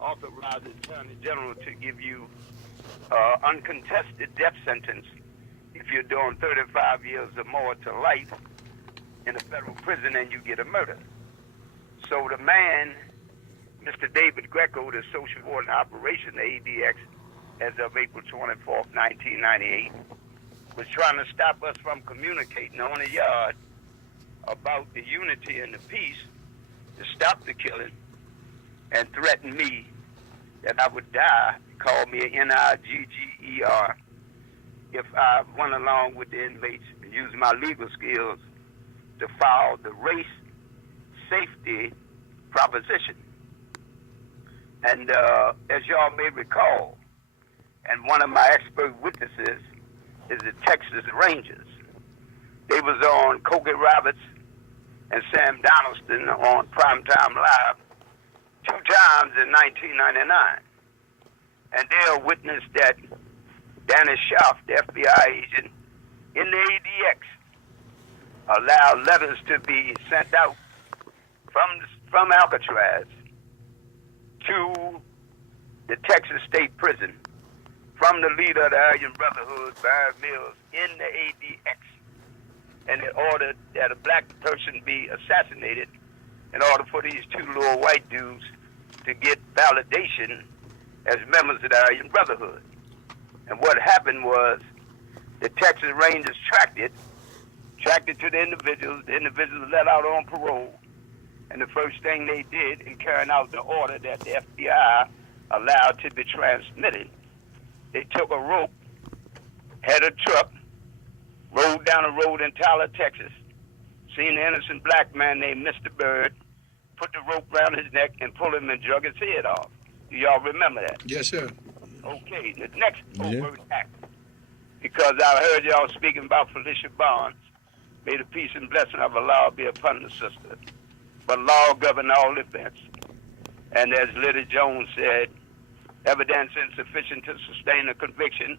authorized the Attorney General to give you uncontested death sentence if you're doing 35 years or more to life in a federal prison and you get a murder. So the man, Mr. David Greco, the social warden operation, the ADX, as of April 24th, 1998, was trying to stop us from communicating on the yard about the unity and the peace to stop the killing, and threatened me that I would die, called me a Nigger, if I went along with the inmates and used my legal skills to file the race safety proposition. And as y'all may recall, and one of my expert witnesses is the Texas Rangers. They was on Cokie Roberts and Sam Donaldson on Primetime Live 2 times in 1999. And they'll witness that Danny Schaff, the FBI agent in the ADX, allowed letters to be sent out from Alcatraz to the Texas State Prison from the leader of the Aryan Brotherhood, Barry Mills, in the ADX. And it ordered that a black person be assassinated in order for these 2 little white dudes to get validation as members of the Aryan Brotherhood. And what happened was the Texas Rangers tracked it to the individuals let out on parole. And the first thing they did in carrying out the order that the FBI allowed to be transmitted, they took a rope, had a truck, rode down the road in Tyler, Texas, seen an innocent black man named Mr. Bird, put the rope around his neck and pulled him and drug his head off. Do y'all remember that? Yes, sir. Okay, the next overt act, because I heard y'all speaking about Felicia Barnes, may the peace and blessing of Allah be upon the sister. But law govern all events. And as Lidy Jones said, evidence insufficient to sustain a conviction,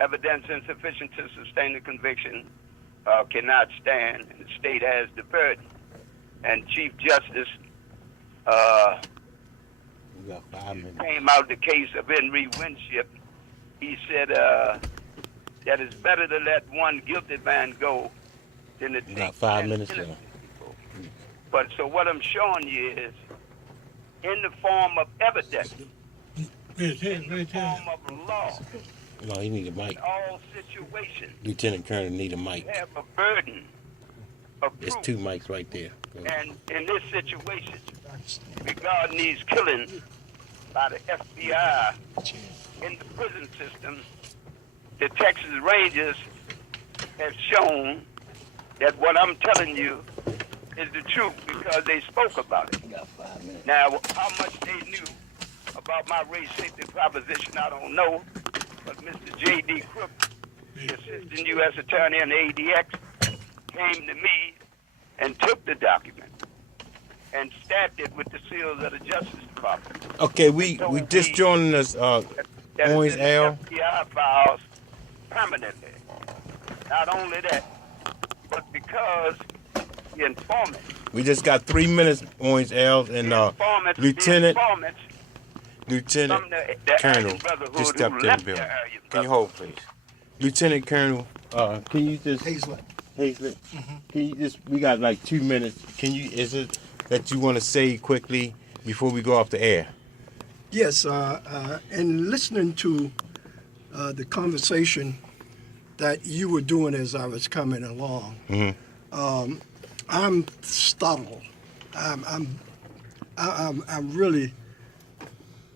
evidence insufficient to sustain a conviction cannot stand, and the state has the burden. And Chief Justice came out the case of Henry Winship. He said that it's better to let one guilty man go than to take 5 minutes left. But so what I'm showing you is in the form of evidence, in the form of law, No, he need a mic. in all situations, Lieutenant Colonel need a mic. you have a burden of There's proof. 2 mics right there. Go ahead. And in this situation, regarding these killings by the FBI in the prison system, the Texas Rangers have shown that what I'm telling you is the truth because they spoke about it. Now, how much they knew about my race safety proposition, I don't know. But Mr. J.D. Crook, the Assistant U.S. Attorney in the ADX, came to me and took the document and stamped it with the seals of the Justice Department. Okay, we just joining us, Orange L. FBI files permanently. Not only that, but because the informant. We just got 3 minutes, Orange L, and Lieutenant Colonel just stepped in the building. Can you hold, please? Lieutenant Colonel, can you just Hazlett. Can you just? We got like 2 minutes. Can you? Is it that you want to say quickly before we go off the air? Yes, and listening to the conversation that you were doing as I was coming along, I'm startled. I'm really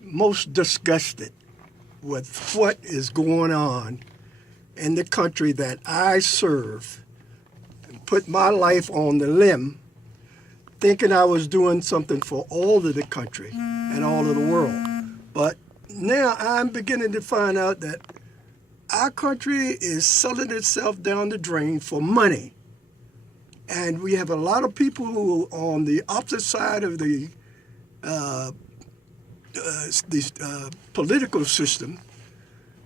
most disgusted with what is going on in the country that I serve, and put my life on the limb, thinking I was doing something for all of the country and all of the world. But now I'm beginning to find out that our country is selling itself down the drain for money. And we have a lot of people who are on the opposite side of the political system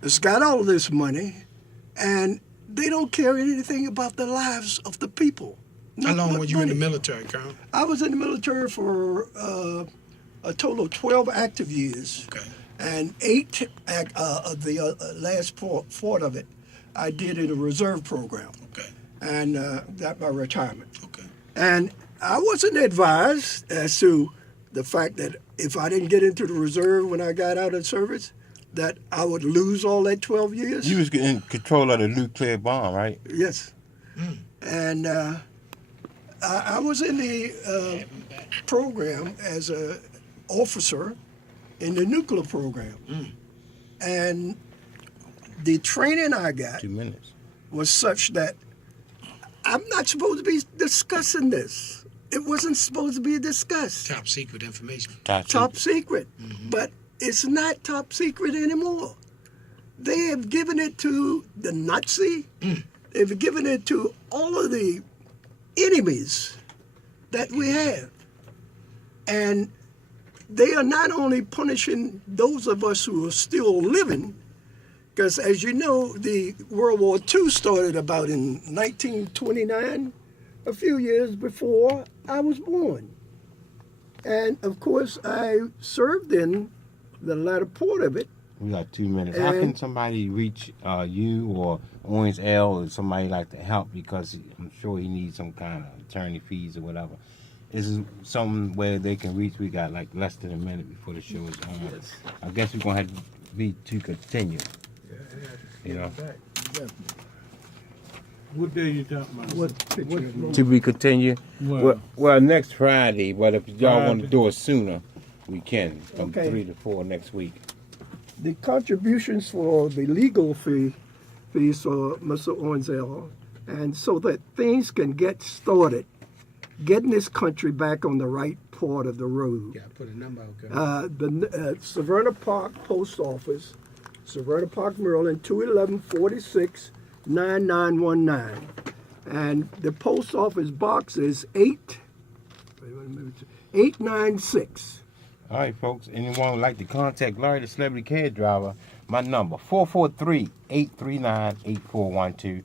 that's got all this money, and they don't care anything about the lives of the people. How long were you in the military, Colonel? I was in the military for a total of 12 active years. Okay. And 8 of the last part of it, I did in a reserve program. Okay. And that by retirement. Okay. And I wasn't advised as to the fact that if I didn't get into the reserve when I got out of service, that I would lose all that 12 years. You was in control of the nuclear bomb, right? Yes. And I was in the program as a officer in the nuclear program. And the training I got 2 minutes. was such that I'm not supposed to be discussing this. It wasn't supposed to be discussed. Top secret information. Top secret. But it's not top secret anymore. They have given it to the Nazi. They've given it to all of the enemies that we have. And they are not only punishing those of us who are still living, because as you know, the World War II started about in 1929, a few years before I was born. And of course, I served in the latter part of it. We got 2 minutes. How can somebody reach you or Owens L or somebody like to help? Because I'm sure he needs some kind of attorney fees or whatever. Is it something where they can reach? We got like less than a minute before the show is on. Yes. I guess we're gonna have to be to continue. You know. What day you talking about? What picture? To be continued. Well, Well, next Friday. But if y'all want to Friday. do it sooner, we can from Okay. 3 to 4 next week. The contributions for the legal fees for Mr. Ornzell, and so that things can get started, getting this country back on the right part of the road. Yeah, put a number out there. The Severna Park Post Office, Severna Park, Maryland, 211-46-9919. And the post office box is 896. All right, folks. Anyone would like to contact Larry, the celebrity cab driver, my number, 443-839-8412.